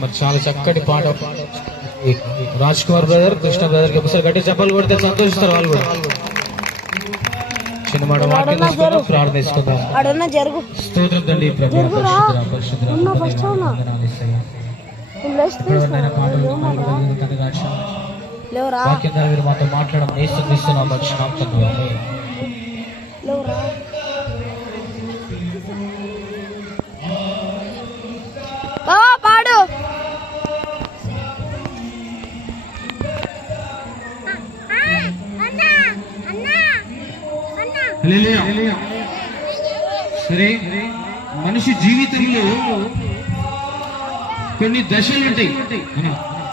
మరి చాలా చక్కటి పాట రాజ్ కుమార్ బ్రదర్, కృష్ణ బ్రదర్ కి ఒకసారి గట్టి చెప్పలు కొడితే సంతోషిస్తారు వాళ్ళు కూడా. చిన్న మాట వాక్యం తీసుకుందాం, ప్రార్థన చేసుకుందాం. స్తోత్రం తండ్రి ప్రభు, వాక్యం ద్వారా మీరు మాతో మాట్లాడడం నేస్తున్నాం వచ్చినాం తండ్రి. పాడు సరే, మనిషి జీవితంలో కొన్ని దశలు ఉంటాయి.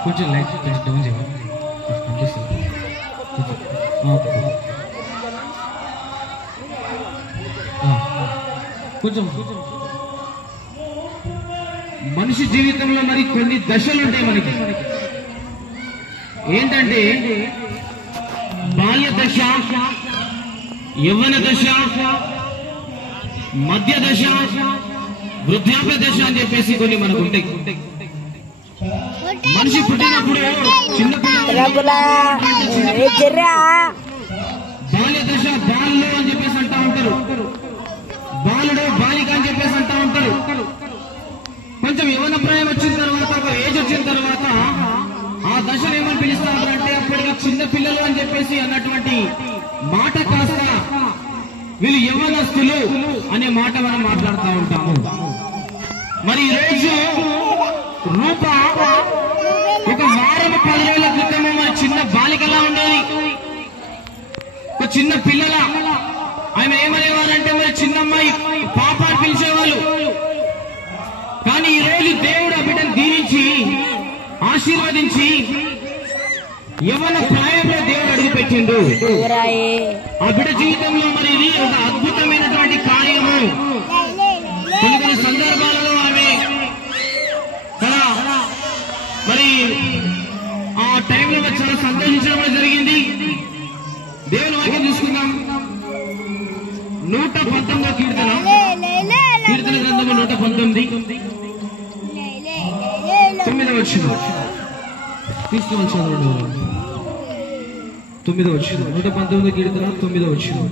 కొంచెం లైట్ డౌన్ చేయాలి, కొంచెం. మనిషి జీవితంలో మరి కొన్ని దశలు ఉంటాయి మనకి. ఏంటంటే బాల్య దశ, యవ్వన దశ, మధ్య దశ, వృద్ధాప్య దశ అని చెప్పేసి కొన్ని మనకు ఉంటాయి. మనిషి పుట్టినప్పుడు చిన్నపిల్లలు బాల్య దశ, బాలుడు అని చెప్పేసి అంటా ఉంటారు, బాలుడు బాలిక అని చెప్పేసి అంటా ఉంటారు. కొంచెం యవ్వన ప్రాయం వచ్చిన తర్వాత, ఒక ఏజ్ వచ్చిన తర్వాత ఆ దశను ఏమని పిలుస్తారు అంటే అప్పటికి చిన్న పిల్లలు అని చెప్పేసి అన్నటువంటి మాట కాస్త వీళ్ళు యవ్వనస్తులు అనే మాట మనం మాట్లాడుతూ ఉంటాము. మరి ఈరోజు రూప ఒక వారం 10 రోజుల క్రితము మరి చిన్న బాలికలా ఉండేది, ఒక చిన్న పిల్లల. ఆమె ఏమనేవారంటే మరి చిన్నమ్మాయి, పాప అని పిలిచేవాళ్ళు. కానీ ఈ రోజు దేవుడు ఆ బిడ్డను దీవించి ఆశీర్వదించి యవ్వన ప్రాయంలో దేవుడు అడుగుపెట్టిండు. ఆ బిడ్డ జీవితంలో మరి ఇది ఒక అద్భుతమైనటువంటి కార్యము. కొన్ని సందర్భాలలో ఆమె కదా మరి ఆ టైంలో చాలా సంతోషించడం జరిగింది. దేవుని వాక్యం చూసుకుందాం. 119వ కీర్తన, కీర్తన గ్రంథము 119, 9వ వచనం తీసుకుని చదవండి. 9వ వచనం, 119వ కీర్తన 9వ వచనం.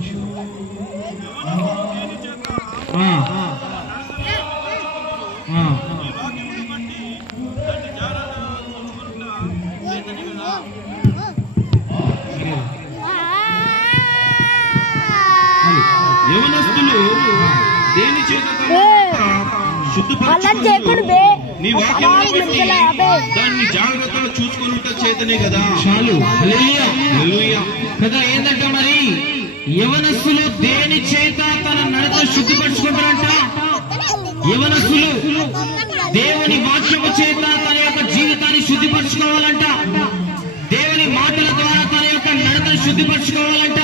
యవనస్తులు దేని చేత నీ వాక్యం దాన్ని జాగ్రత్తగా చూసుకున్నట్ట చేతనే కదా. చాలు కదా. ఏంటంటే మరి యవనస్తులు దేని చేత తన నడత శుద్ధిపరచుకుంటారంట. యవనస్తులు దేవుని వాక్యము చేత తన యొక్క జీవితాన్ని శుద్ధిపరచుకోవాలంట. దేవుని మాటల ద్వారా తన యొక్క నడతను శుద్ధిపరచుకోవాలంట.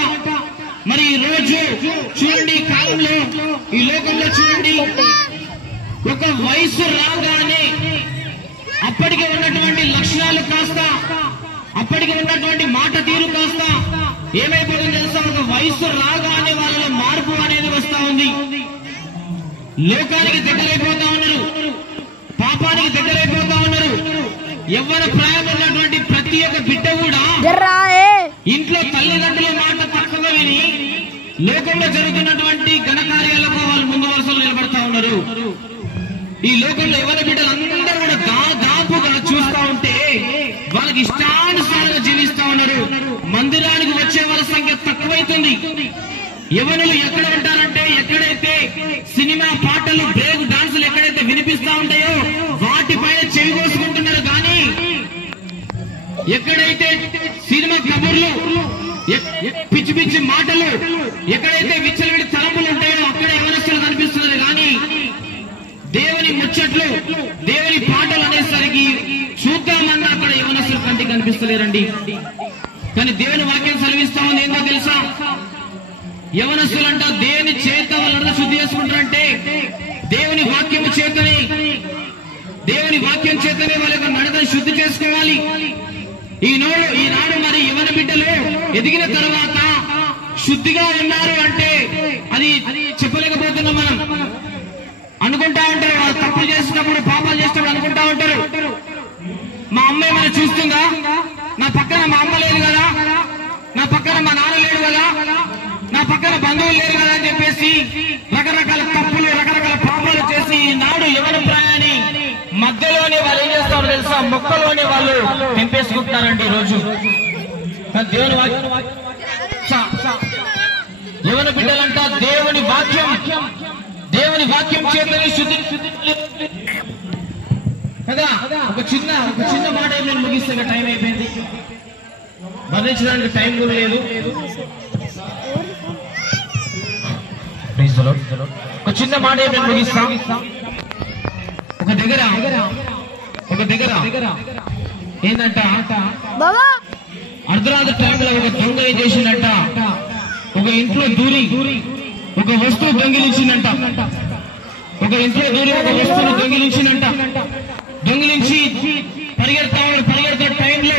మరి ఈ రోజు చూడండి, ఈ కాలంలో, ఈ లోకంలో చూడండి, ఒక వయసు రాగానే అప్పటికి ఉన్నటువంటి లక్షణాలు కాస్త, అప్పటికి ఉన్నటువంటి మాట తీరు కాస్త ఏమైపోతుంది తెలుసా? ఒక వయసు రాగానే వాళ్ళలో మార్పు అనేది వస్తా ఉంది. లోకానికి దగ్గరైపోతా ఉన్నారు, పాపానికి దగ్గరైపోతా ఉన్నారు. యవ్వన ప్రాయం ఉన్నటువంటి ప్రతి ఒక్క బిడ్డ కూడా ఇంట్లో తల్లిదండ్రుల మాట తక్కువ విని లోకంలో జరుగుతున్నటువంటి ఘనకార్యాలకు వాళ్ళు ముందు వరుసలో నిలబడతా ఉన్నారు. ఈ లోకంలో యవ్వన బిడ్డలందరూ కూడా దాదాపుగా చూస్తా ఉంటే వాళ్ళకి ఇష్టానుసారంగా జీవిస్తా ఉన్నారు. మందిరానికి వచ్చే వాళ్ళ సంఖ్య తక్కువైతుంది. యవ్వనులు ఎక్కడ ఉంటారంటే, ఎక్కడైతే సినిమా పాటలు, బ్రేక్ డాన్సులు ఎక్కడైతే వినిపిస్తా ఉంటాయో వాటిపైన చెవి కోసుకుంటున్నారు. కానీ ఎక్కడైతే సినిమా కబుర్లు, పిచ్చి పిచ్చి మాటలు, ఎక్కడైతే విచ్చలవిడి తలంపులు ఉంటాయో అక్కడ యవనస్తులు కనిపిస్తున్నారు. కానీ దేవుని ముచ్చట్లు, దేవుని పాటలు అనేసరికి చూద్దామన్నా అక్కడ యవనస్తులు కంటికి కనిపిస్తలేరండి. కానీ దేవుని వాక్యం సెలవిస్తా ఉంది, ఏందో తెలుసా? యవనస్తులంట దేని చేత వాళ్ళంతా శుద్ధి చేసుకుంటారంటే దేవుని వాక్యము చేతనే, దేవుని వాక్యం చేతనే వాళ్ళ యొక్క నడతను శుద్ధి చేసుకోవాలి. ఈనాడు మరి యవన బిడ్డలు ఎదిగిన తర్వాత శుద్ధిగా ఉన్నారు అంటే అనిపిస్తుందా? నా పక్కన మా అమ్మ లేదు కదా, నా పక్కన మా నాన్న లేడు కదా, నా పక్కన బంధువులు లేరు కదా అని చెప్పేసి రకరకాల తప్పులు రకరకాల పాపాలు చేసి నాడు ఎవరి ప్రాయాన్ని మధ్యలోనే వాళ్ళు ఏం చేస్తారో తెలుసా? మొక్కలోనే వాళ్ళు తెంపేసుకుంటున్నారండి ఈ రోజు. దేవుని ఎవరి బిడ్డలంట దేవుని వాక్యం చేతని శుద్ధి కదా. ఒక చిన్న మాట నేను ముగిస్తే టైం అయిపోయింది, వర్ణించడానికి టైం కూడా లేదు. ఒక చిన్న మాట నేను ముగిస్తా. ఒక దగ్గర ఏంటంట, అర్ధరాత్రి టైంలో ఒక దొంగ ఏం చేసిందంట, ఒక ఇంట్లో దూరి ఒక వస్తువు దొంగిలించిందంట. ఒక ఇంట్లో దూరి ఒక వస్తువును దొంగిలించి పరిగెడుతున్న టైంలో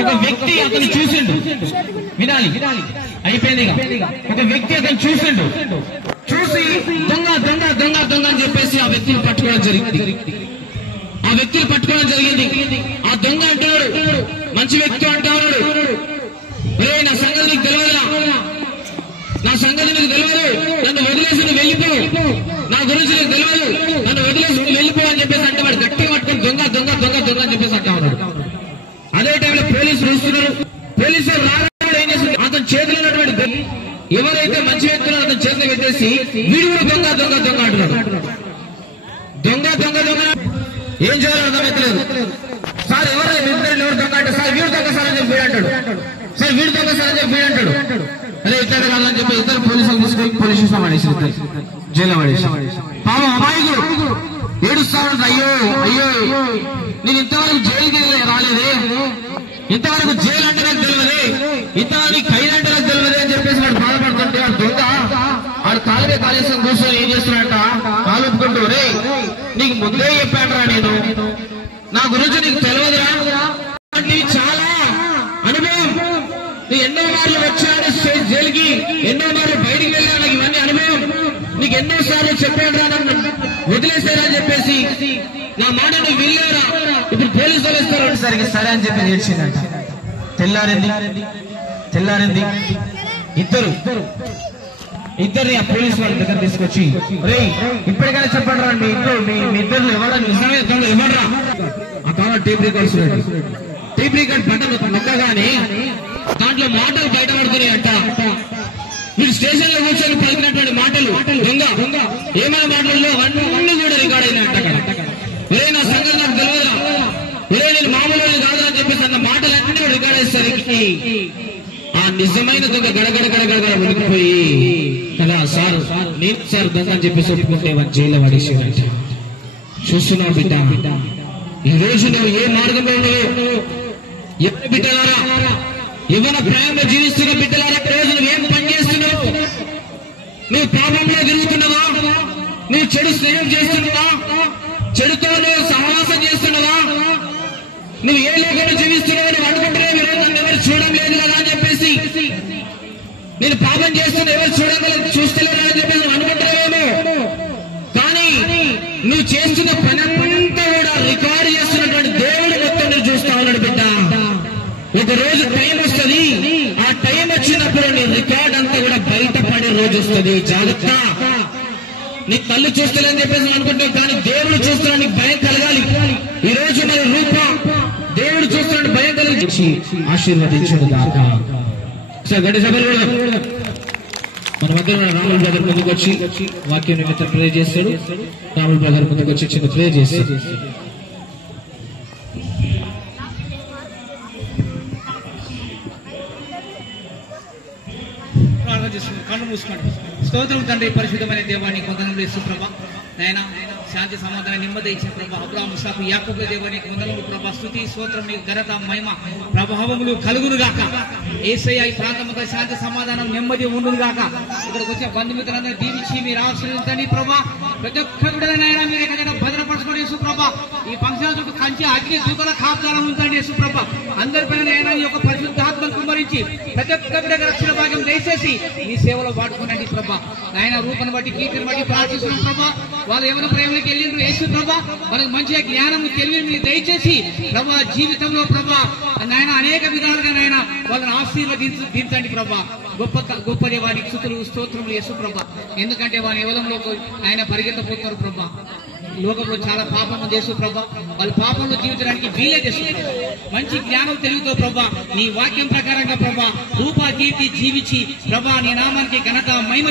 ఒక వ్యక్తి అతను చూసిండు. వినాలి, అయిపోయింది. ఒక వ్యక్తి అతను చూసి దొంగ దొంగ దొంగ దొంగ అని చెప్పేసి ఆ వ్యక్తిని పట్టుకోవడం జరిగింది. ఆ దొంగ అంటున్నాడు, మంచి వ్యక్తి అంటున్నాడు, నా సంగతి నీకు తెలియదురా, నన్ను వదిలేసి నువ్వు వెళ్ళిపో, నా గురించి నీకు తెలియదు, నన్ను వదిలేసి నువ్వు వెళ్ళిపో అని చెప్పేసి అంటే వాడు గట్టిగా పట్టుకుని దొంగ దొంగ దొంగ దొంగ అని చెప్పేసి అంటా ఉన్నాడు. అదే టైంలో పోలీసులు వస్తున్నారు. పోలీసులు రావడం ఏం చేస్తున్నారు, అతని చేతిలో ఉన్నటువంటి ఎవరైతే మంచి వ్యక్తులు అతని చేతిలో పెట్టేసి వీడు కూడా దొంగ దొంగ దొంగ అంటున్నాడు. దొంగ దొంగ దొంగ ఏం చేయాలో అర్థమైతలేదు. సార్ ఎవరు దొంగ అంటే, సార్ వీడు దొంగ సార్ అని చెప్పి వీడు అంటాడు, సార్ వీడు దొంగ సార్ అని చెప్పి వీడు అంటాడు. అదే ఇతడు కాదని చెప్పి ఇద్దరు పోలీసులు తీసుకొని పోలీస్ స్టేషన్ పడేసి జైల్లో పడేసి పాపం అమాయకుడు ఏడుస్తాడు. అయ్యో నేను ఇంతవరకు జైలుకి రాలేదే, ఇంతవరకు జైలు అంటే నాకు తెలియదే, ఇంతవరకు ఖైదు అంటే నాకు తెలియదే అని చెప్పేసి వాడు బాధపడుతుంటే వాడు దొంగ వాడు కాలువే కాళేశ్వరం కూర్చొని ఏం చేస్తున్నాడంట, కాలు ఒప్పుకుంటూ, రే నీకు ముందే చెప్పాను రా, నేను నా గురించి నీకు తెలియదురా, నీకు చాలా అనుభవం, నీ ఎన్నో మార్లు వచ్చాడు జైలుకి, ఎన్నో మార్లు బయటికి వెళ్ళాను, ఇవన్నీ అనుభవం, నీకు ఎన్నో సార్లు చెప్పాడు రా, నన్ను వదిలేసారా అని చెప్పేసి నా మాట నువ్వు వెళ్ళారా, ఇప్పుడు పోలీసు వాళ్ళు ఇస్తారు సరిగ్గా సరే అని చెప్పి ఏడ్చిందంట. తెల్లారింది ఇద్దరిని ఆ పోలీసు వాళ్ళ దగ్గర తీసుకొచ్చి, రే ఇప్పటికైనా చెప్పండి రా, మీ ఇంట్లో మీ ఇద్దరు ఎవరా నిజమే ఎవడరా, ఆ కావాలి టేప్ రికార్డ్ బటన్ నొక్కగానే దాంట్లో మాటలు బయటపడుతున్నాయి అంట. వీడు స్టేషన్ లో కూర్చొని పలికినటువంటి మాటలు దొంగ ఏమైనా మాటల్లో అన్నీ కూడా రికార్డ్ అయినాయంట. ఒరే నా సంగతి నాకు తెలియదురా, ఒరే నేను మామూలు కాదు అని చెప్పేసి అన్న మాటలన్నీ రికార్డ్ అయ్యేసరికి ఆ నిజమైన దొంగ గడగడ ఉడికిపోయి కదా, సార్ నేను సార్ దొంగ అని చెప్పేసి ఒప్పుకుంటే జైల్లో పడేసేదంట. చూస్తున్నావు బిడ్డ, ఈ రోజు నువ్వు ఏ మార్గంలో ఎవరి బిడ్డలారా, ఎవరి ప్రయాణంలో జీవిస్తున్న బిడ్డలారా, రోజు నువ్వేం పని చేస్తున్నావు? నువ్వు పాపంలో తిరుగుతున్నావా? నువ్వు చెడు స్నేహం చేస్తున్నావా? చెడుతో నువ్వు సహవాసం చేస్తున్నావా? నువ్వు ఏ లోకంలో జీవిస్తున్నావు? నువ్వు అనుకుంటున్నావు నన్ను ఎవరు చూడడం లేదు కదా అని చెప్పేసి, నేను పాపం చేస్తున్నా ఎవరు చూస్తలేదా అని చెప్పేసి అనుకుంటున్నావేమో. కానీ నువ్వు చేస్తున్న పని అంతా కూడా రికార్డు చేస్తున్నటువంటి దేవుడు మొత్తం నువ్వు చూస్తా ఉన్నాడు బిడ్డ. ఒక రోజు టైం వస్తుంది, ఆ టైం వచ్చినప్పుడు నీ రికార్డ్ అంతా కూడా బయటపడే రోజు వస్తుంది. జాగ్రత్త. నీ కళ్ళు చూస్తానని చెప్పేసి అనుకుంటావు, కానీ దేవుడు చూస్తున్నాడు, భయం కలగాలి. ఈ రోజు మన రూప దేవుడు చూస్తున్నాడు, భయం కలిగి ఆశీర్వదించడు దాకా. గడి సభలు మన మధ్య రాముల్ బ్రదర్ ముందుకు వచ్చి వాక్యం నిమిత్తం ప్రే చేస్తాడు. రాముల్ బ్రదర్ ముందుకు వచ్చి చిన్న ప్రే చేస్తాడు. కళ్ళు మూసుకోండి. స్తోత్రం తండ్రి, పరిశుద్ధమైన దేవాన్ని వందనములు యేసు ప్రభా. నాయనా శాంతి సమాధానం నెమ్మది ఇచ్చిన ప్రభా, అబ్రాహాము ఇస్సాకు యాకోబు దేవానికి వందనములు ప్రభా. స్తుతి స్తోత్రం నీకు ఘనత మహిమ ప్రభావములు కలుగును గాక. యేసయ్య ఈ ప్రాంతంలో శాంతి సమాధానం నెమ్మది ఉండును గాక. ఇక్కడికి వచ్చిన బంధుమిత్రులందరూ దీవించి మీరు ఆశీర్వదించండి ప్రభా. ప్రతి ఒక్క బిడ్డలైనా మీరు ఎక్కడైనా భద్రపరచుకోండి యేసుప్రభ. ఈ ఫంక్షన్ చుట్టూ కంచి అగ్ని దూతల కాపుదలం ఉంచండి యేసుప్రభ. అందరిపైన ఈ యొక్క పరిశుద్ధాత్మను కుమ్మరించి ప్రతి ఒక్క బిడ్డకు రక్షణ భాగ్యం దయచేసి మీ సేవలో వాడుకోనండి ప్రభా. ఆయన రూపాన్ని బట్టి కీర్తిని బట్టి ప్రార్థిస్తున్నాం ప్రభా. వాళ్ళు ఏమైనా ప్రేమలోకి వెళ్ళిండ్రు యేసు ప్రభా, వాళ్ళకి మంచిగా జ్ఞానము తెలివి మీరు దయచేసి ప్రభా జీవితంలో ప్రభా నాయన అనేక విధాలుగా నాయన వాళ్ళని ఆశీర్వదించండి ప్రభా. గొప్ప దేవానికి స్తుతులు స్తోత్రములు యేసు ప్రభా. ఎందుకంటే వారి ఎవలంలో ఆయన పరిగెత్తపోతున్నారు ప్రభా. లోకంలో చాలా పాపం ఉంది యేసు ప్రభా. వాళ్ళ పాపంలో జీవించడానికి వీలే చేసు. మంచి జ్ఞానం తెలుగుతో ప్రభా నీ వాక్యం ప్రకారంగా ప్రభా రూపా కీర్తి జీవించి ప్రభా నీ నామానికి ఘనత మహిమ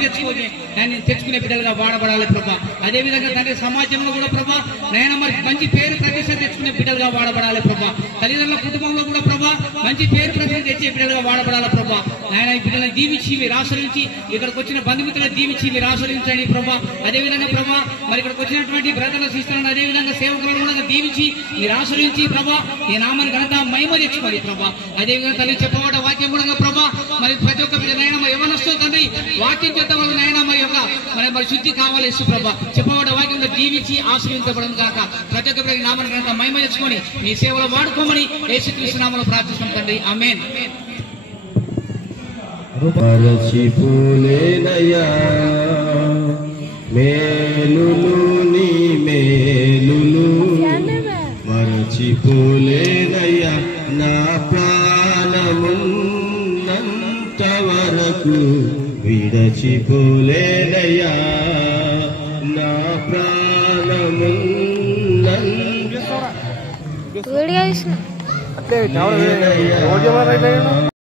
తెచ్చుకునే బిడ్డలుగా వాడబడాలి ప్రభా. అదేవిధంగా తండ్రి సమాజంలో కూడా ప్రభా నేను మరి మంచి పేరు ప్రతిష్ట తెచ్చుకునే బిడ్డలుగా వాడబడాలి ప్రభా. తల్లిదండ్రుల కుటుంబంలో కూడా ప్రభా మంచి పేరు ప్రతిష్ట తెచ్చే బిడ్డలుగా వాడబడాలి ప్రభా. ఆయన ఈ బిడ్డలను దీవించి మీరు ఆశ్రయించి ఇక్కడికి వచ్చిన బంధుమిత్రులను దీవించి మీరు ఆశ్రయించండి ప్రభా. అదేవిధంగా ప్రభా మరి ఇక్కడికి వచ్చినటువంటి బ్రదర్ల సిస్టర్లను అదేవిధంగా సేవకులను కూడా దీవించి మీరు ఆశ్రయించి ప్రభా నీ నామాన్ని ఘనత మహిమ తెచ్చుకోండి ప్రభా. అదేవిధంగా తల్లి చెప్పబడ్డ వాక్యం కూడా ప్రభా మరి ప్రతి ఒక్క నైనా మరి ఎవరినొస్తూ తండ్రి వాక్యం చేత వాళ్ళు నైనా మరి యొక్క మరి శుద్ధి కావాలి యేసు ప్రభా. చెప్పబడ్డ వాక్యంలో దీవించి ఆశ్రయించబడడం కాక ప్రతి ఒక్క నామాన్ని ఘనత మహిమ తెచ్చుకొని మీ సేవలో వాడుకోమని యేసుక్రీస్తు నామములో ప్రార్థిస్తున్నాం తండ్రి. ఆమేన్. మరచిపోలేనయ్యా మేలులు నీ మేలులు, మరచిపోలేనయ్యా నా ప్రాణమున్నంత వరకు, విడచిపోలేనయ్యా నా ప్రాణమున్నంత